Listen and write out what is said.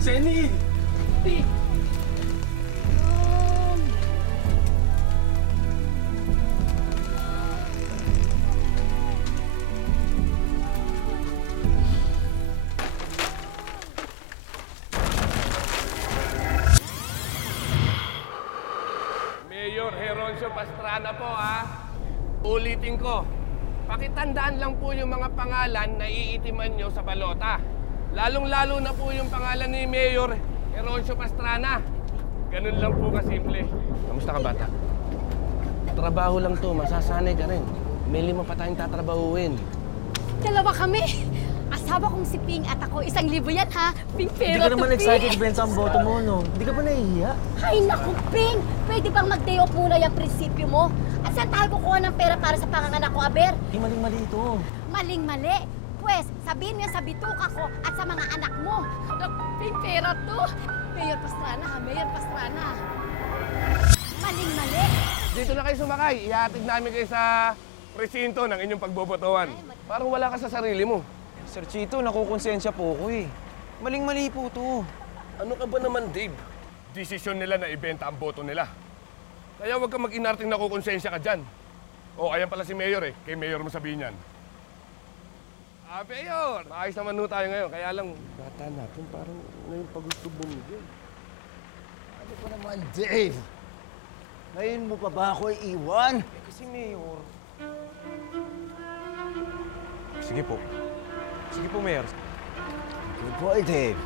Jenny! Mayor Heroncio Pastrana po, ha? Ulitin ko. Pakitandaan lang po yung mga pangalan na iitiman nyo sa balota. Lalong-lalo na po yung pangalan ni Mayor Heroncio Pastrana. Ganun lang po kasimple. Kamusta ka, bata? Trabaho lang to, masasanay ka rin. May 5 pa tayong tatrabahuin. Dalawa kami. Asawa kong si Ping at ako, 1,000 yan ha. Ping, Hindi pero ka naman to excited Ping. ibenta ang boto mo, no? Hindi ka ba nahihiya? Ay naku, Ping! Pwede bang mag-day off muna yung prinsipyo mo? At saan tayo kukuha ng pera para sa panganganak ko, Aber? Hindi maling-mali ito. Maling-mali. Pwes, sabihin mo yan sa bituka ko at sa mga anak mo. Naku, Ping, pera to. Mayor Pastrana ha, Mayor Pastrana. Maling-mali. Dito na kayo sumakay. Ihatid namin kayo sa presinto ng inyong pagbobotohan. Parang wala ka sa sarili mo. Sir Chito, nakukonsensya po ako eh. Maling-mali po to. Ano ka ba naman, Dave? Desisyon nila na ibenta ang boto nila. Kaya huwag kang mag-inarting nakukonsensya ka dyan. O, ayan pala si Mayor eh. Kay Mayor mo sabihin yan. Ah, Mayor! Maayos naman ho tayo ngayon. Kaya lang, bata natin parang ngayon pa gusto bumigay. Ano pa naman, Dave? Ngayon mo pa ba ako iiwan? Kasi Mayor... Sige po. Sige po, Mayor. Good boy, Dave.